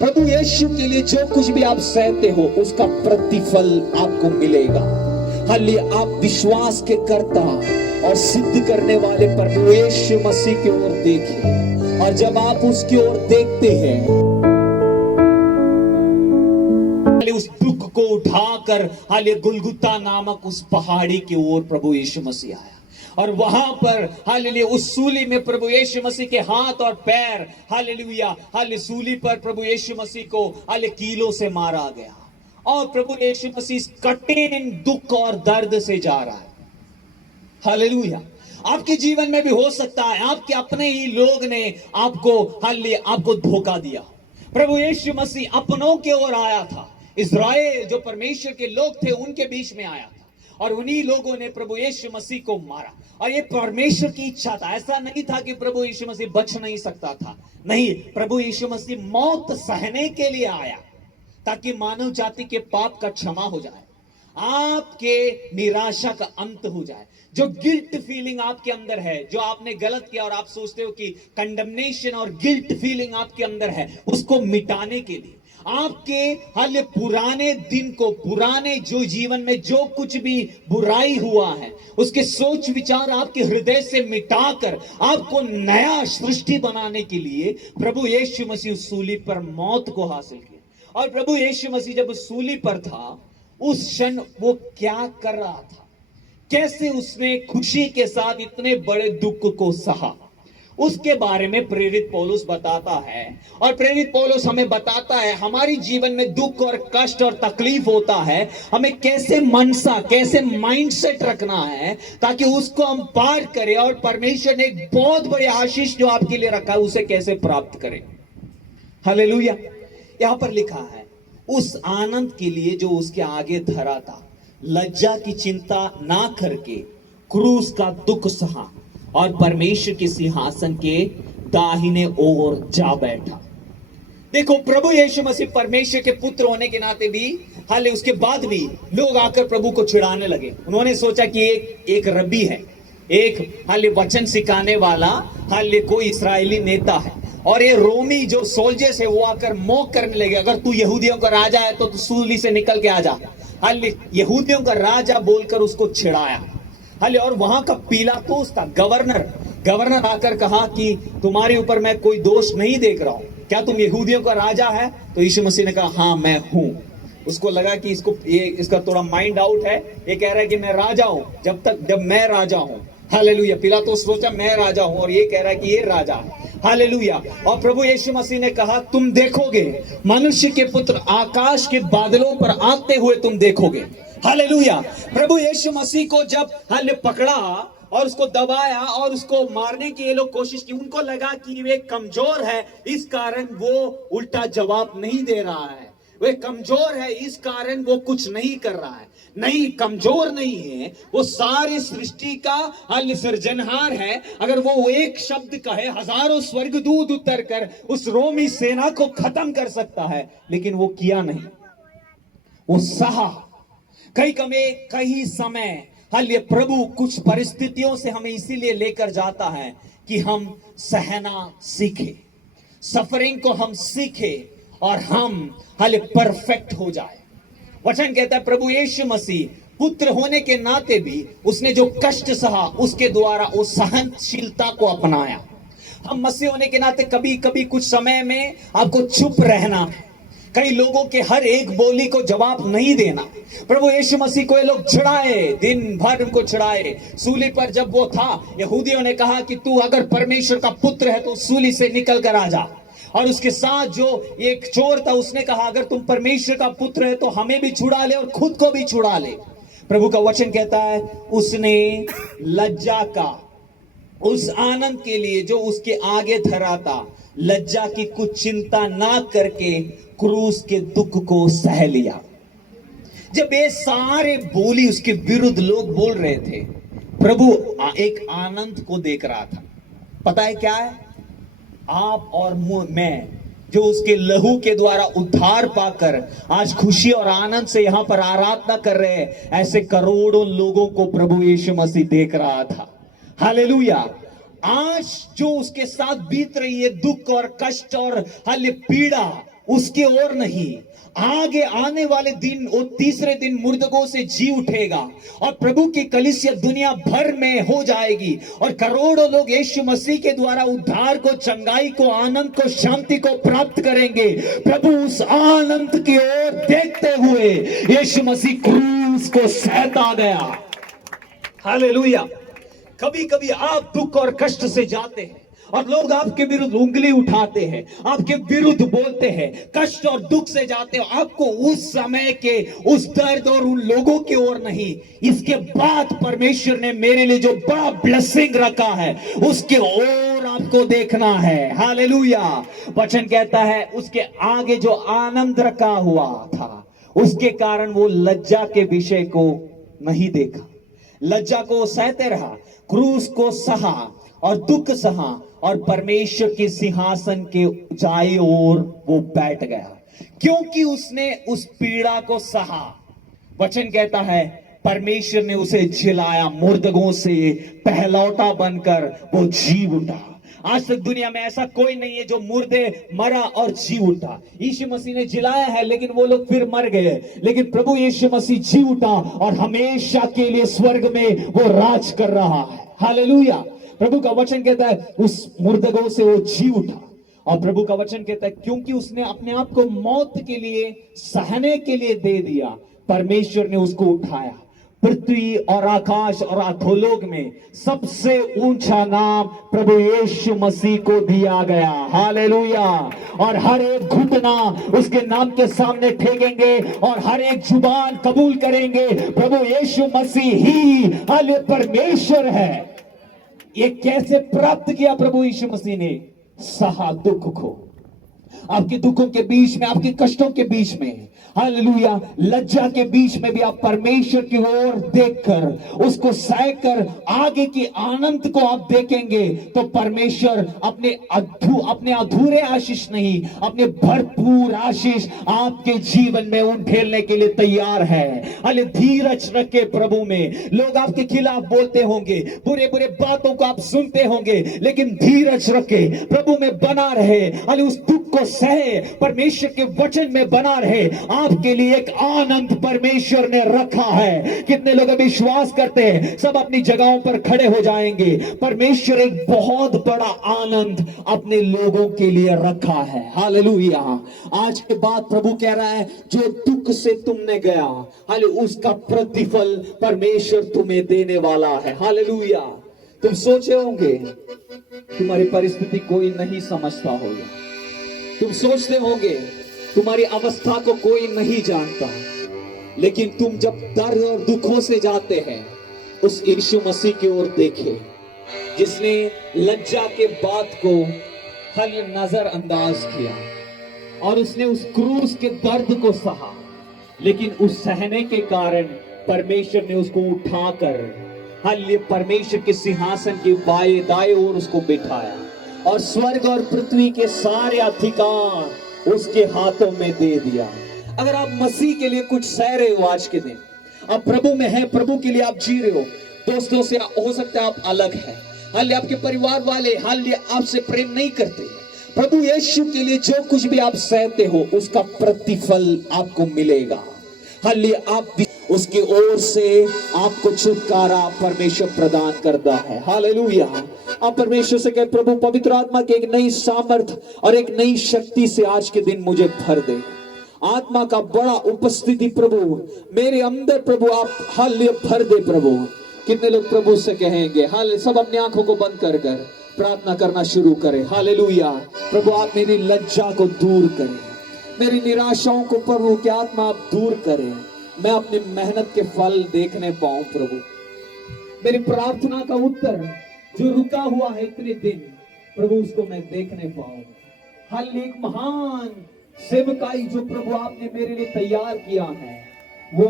प्रभु यीशु के लिए जो कुछ भी आप सहते हो उसका प्रतिफल आपको मिलेगा। हालेलुया। आप विश्वास के कर्ता और सिद्ध करने वाले प्रभु यीशु मसीह की ओर देखिए, और जब आप उसकी ओर देखते हैं, उस दुख को उठाकर हालेलुया गुलगुता नामक उस पहाड़ी की ओर प्रभु यीशु मसीह आया, और वहां पर हालेलुया उस सूली में प्रभु यीशु मसीह के हाथ और पैर हालेलुया हालेलुया सूली पर प्रभु यीशु मसीह को हालेलुया कीलों से मारा गया, और प्रभु यीशु मसीह कठिन दुख और दर्द से जा रहा है। हालेलुया। आपके जीवन में भी हो सकता है आपके अपने ही लोग ने आपको हालेलुया आपको धोखा दिया। प्रभु यीशु मसीह अपनों के ओर आया था, इस्राएल जो परमेश्वर के लोग थे उनके बीच में आया था, और उन्हीं लोगों ने प्रभु यीशु मसीह को मारा, और ये परमेश्वर की इच्छा था। ऐसा नहीं था कि प्रभु यीशु मसीह बच नहीं सकता था, नहीं, प्रभु यीशु मसीह मौत सहने के लिए आया ताकि मानव जाति के पाप का क्षमा हो जाए, आपके निराशा का अंत हो जाए। जो गिल्ट फीलिंग आपके अंदर है, जो आपने गलत किया और आप सोचते हो कि कंडमनेशन और गिल्ट फीलिंग आपके अंदर है, उसको मिटाने के लिए आपके हाल पुराने दिन को, पुराने जो जीवन में जो कुछ भी बुराई हुआ है उसके सोच विचार आपके हृदय से मिटाकर आपको नया सृष्टि बनाने के लिए प्रभु यीशु मसीह उस सूली पर मौत को हासिल किया। और प्रभु यीशु मसीह जब उस सूली पर था, उस क्षण वो क्या कर रहा था, कैसे उसने खुशी के साथ इतने बड़े दुख को सहा, उसके बारे में प्रेरित पौलुस बताता है। और प्रेरित पौलुस हमें बताता है हमारी जीवन में दुख और कष्ट और तकलीफ होता है, हमें कैसे मनसा, कैसे माइंडसेट रखना है ताकि उसको हम पार करें, और परमेश्वर ने एक बहुत बड़ी आशीष जो आपके लिए रखा है उसे कैसे प्राप्त करें। हालेलुया। यहां पर लिखा है उस आनंद के लिए जो उसके आगे धरा था, लज्जा की चिंता ना करके क्रूस का दुख सहा और परमेश्वर के सिंहासन के दाहिने ओर जा बैठा। देखो, प्रभु यीशु मसीह परमेश्वर के पुत्र होने के नाते भी हाले उसके बाद भी लोग आकर प्रभु को चिढ़ाने लगे। उन्होंने सोचा कि एक रब्बी है, एक हाले वचन सिखाने वाला हाले कोई इस्राएली नेता है, और ये रोमी जो सोल्जर्स है वो आकर मोक करने लगे, अगर तू यहूदियों का राजा है तो तू सूली से निकल के आ जा। हाले यहूदियों का राजा बोलकर उसको छिड़ाया। हाले और वहां का पिलातुस था, गवर्नर आकर कहा कि तुम्हारे ऊपर मैं कोई दोष नहीं देख रहा हूं, क्या तुम यहूदियों का राजा है? तो यीशु मसीह ने कहा हाँ मैं हूं। उसको लगा कि इसका थोड़ा माइंड आउट है, ये कह रहा है कि मैं राजा हूं जब मैं राजा हूं। हालेलुया। पिलातुस सोचा मैं राजा हूं, और ये कह रहा है कि ये राजा है। हालेलुया। और प्रभु यीशु मसीह ने कहा तुम देखोगे मनुष्य के पुत्र आकाश के बादलों पर आते हुए तुम देखोगे। हालेलुया। प्रभु यीशु मसीह को जब हाले पकड़ा और उसको दबाया और उसको मारने की ये लोग कोशिश की, उनको लगा कि वे कमजोर है, इस कारण वो उल्टा जवाब नहीं दे रहा है, वे कमजोर है इस कारण वो कुछ नहीं कर रहा है। नहीं, कमजोर नहीं है, वो सारी सृष्टि का हाल सृजनहार है। अगर वो एक शब्द कहे हजारों स्वर्गदूत उतर कर उस रोमी सेना को खत्म कर सकता है, लेकिन वो किया नहीं, वो सहा। कई समय हाल ये प्रभु कुछ परिस्थितियों से हमें इसीलिए लेकर जाता है कि हम सहना सीखे, सफरिंग को हम सीखे और हम हाले परफेक्ट हो जाए। वचन कहता है प्रभु यीशु मसीह पुत्र होने के नाते भी उसने जो कष्ट सहा उसके द्वारा वो सहनशीलता को अपनाया। हम मसीह होने के नाते कभी कभी कुछ समय में आपको चुप रहना, कई लोगों के हर एक बोली को जवाब नहीं देना। प्रभु यीशु मसीह को ये लोग चिढ़ाए, दिन भर उनको चिढ़ाए। सूली पर जब वो था, यहूदियों ने कहा कि तू अगर परमेश्वर का पुत्र है तो सूली से निकल कर आ जा। और उसके साथ जो एक चोर था उसने कहा अगर तुम परमेश्वर का पुत्र है तो हमें भी छुड़ा ले और खुद को भी छुड़ा ले। प्रभु का वचन कहता है उसने लज्जा का, उस आनंद के लिए जो उसके आगे धरा था, लज्जा की कुछ चिंता ना करके क्रूस के दुख को सह लिया। जब ये सारे बोली उसके विरुद्ध लोग बोल रहे थे, प्रभु एक आनंद को देख रहा था। पता है क्या है? आप और मैं जो उसके लहू के द्वारा उद्धार पाकर आज खुशी और आनंद से यहां पर आराधना कर रहे हैं, ऐसे करोड़ों लोगों को प्रभु यीशु मसीह देख रहा था। हालेलुया। आज जो उसके साथ बीत रही है दुख और कष्ट और हाले पीड़ा, उसके ओर नहीं, आगे आने वाले दिन वो तीसरे दिन मुर्दों से जी उठेगा और प्रभु की कलीसिया दुनिया भर में हो जाएगी और करोड़ों लोग यीशु मसीह के द्वारा उद्धार को, चंगाई को, आनंद को, शांति को प्राप्त करेंगे। प्रभु उस आनंद की ओर देखते हुए यीशु मसीह क्रूस को सहता गया। हालेलुया। कभी कभी आप दुख और कष्ट से जाते हैं और लोग आपके विरुद्ध उंगली उठाते हैं, आपके विरुद्ध बोलते हैं, कष्ट और दुख से जाते हो। आपको उस समय के उस दर्द और उन लोगों की ओर नहीं, इसके बाद परमेश्वर ने मेरे लिए जो बड़ा ब्लेसिंग रखा है उसके ओर आपको देखना है। हालेलुया। वचन कहता है उसके आगे जो आनंद रखा हुआ था उसके कारण वो लज्जा के विषय को नहीं देखा, लज्जा को सहते रहा, क्रूस को सहा और दुख सहा और परमेश्वर के सिंहासन के ऊंचाई ओर वो बैठ गया, क्योंकि उसने उस पीड़ा को सहा। वचन कहता है परमेश्वर ने उसे जिलाया, मुर्दों से पहलौटा बनकर वो जी उठा। आज तक दुनिया में ऐसा कोई नहीं है जो मुर्दे मरा और जी उठा। यीशु मसीह ने जिलाया है लेकिन वो लोग फिर मर गए, लेकिन प्रभु यीशु मसीह जी उठा और हमेशा के लिए स्वर्ग में वो राज कर रहा है। हालेलुया। प्रभु का वचन कहता है उस मुर्दों से वो जी उठा और प्रभु का वचन कहता है क्योंकि उसने अपने आप को मौत के लिए सहने के लिए दे दिया, परमेश्वर ने उसको उठाया। पृथ्वी और आकाश और अधोलोक में सबसे ऊंचा नाम प्रभु यीशु मसीह को दिया गया। हालेलुया। और हर एक घुटना उसके नाम के सामने टेकेंगे और हर एक जुबान कबूल करेंगे प्रभु यीशु मसीह ही हाले परमेश्वर है। ये कैसे प्राप्त किया प्रभु यीशु मसीह ने? सहा दुख को, आपके दुखों के बीच में, आपके कष्टों के बीच में, हालेलुया, लज्जा के बीच में भी आप परमेश्वर की ओर देखकर उसको सहकर आगे की आनंद को आप देखेंगे तो परमेश्वर अपने अधूरे आशीष नहीं, अपने भरपूर आशीष आपके जीवन में उंडेलने के लिए तैयार है। हाले धीरज रखे प्रभु में। लोग आपके खिलाफ बोलते होंगे, बुरे बुरे बातों को आप सुनते होंगे, लेकिन धीरज रखे, प्रभु में बना रहे, हाले उस दुख को सहे, परमेश्वर के वचन में बना रहे। आपके लिए एक आनंद परमेश्वर ने रखा है। कितने लोग विश्वास करते हैं? सब अपनी जगहों पर खड़े हो जाएंगे। परमेश्वर एक बहुत बड़ा आनंद अपने लोगों के लिए रखा है। हालेलुया। आज के बाद प्रभु कह रहा है जो दुख से तुमने गया, हाले उसका प्रतिफल परमेश्वर तुम्हें देने वाला है। हालेलुया। तुम सोचे होंगे तुम्हारी परिस्थिति कोई नहीं समझता होगा, तुम सोचते होंगे तुम्हारी अवस्था को कोई नहीं जानता, लेकिन तुम जब दर्द और दुखों से जाते हैं उस यीशु मसीह की ओर देखे जिसने लज्जा के बात को हल नजरअंदाज किया और उसने उस क्रूस के दर्द को सहा, लेकिन उस सहने के कारण परमेश्वर ने उसको उठाकर हल परमेश्वर के सिंहासन के बाएं दाएं ओर उसको बिठाया और स्वर्ग और पृथ्वी के सारे अधिकार उसके हाथों में दे दिया। अगर आप मसीह के लिए कुछ सह रहे हो आज के दिन, आप प्रभु में हैं, प्रभु के लिए आप जी रहे हो, दोस्तों से हो सकता है आप अलग हैं, हाल आपके परिवार वाले हाल आपसे प्रेम नहीं करते, प्रभु यीशु के लिए जो कुछ भी आप सहते हो उसका प्रतिफल आपको मिलेगा। हाल आप भी उसकी ओर से आपको छुटकारा परमेश्वर प्रदान करता है। हालेलुया। आप परमेश्वर से कहे प्रभु पवित्र आत्मा की एक नई सामर्थ और एक नई शक्ति से आज के दिन मुझे भर दे। आत्मा का बड़ा उपस्थिति प्रभु मेरे अंदर प्रभु आप हाल भर दे प्रभु। कितने लोग प्रभु से कहेंगे? हाल सब अपनी आंखों को बंद कर कर प्रार्थना करना शुरू करें। हालेलुया। प्रभु आप मेरी लज्जा को दूर करें, मेरी निराशाओं को प्रभु की आत्मा आप दूर करें, मैं अपनी मेहनत के फल देखने पाऊं प्रभु। मेरी प्रार्थना का उत्तर जो रुका हुआ है इतने दिन प्रभु उसको मैं देखने पाऊं। हल एक महान सेवकाई जो प्रभु आपने मेरे लिए तैयार किया है वो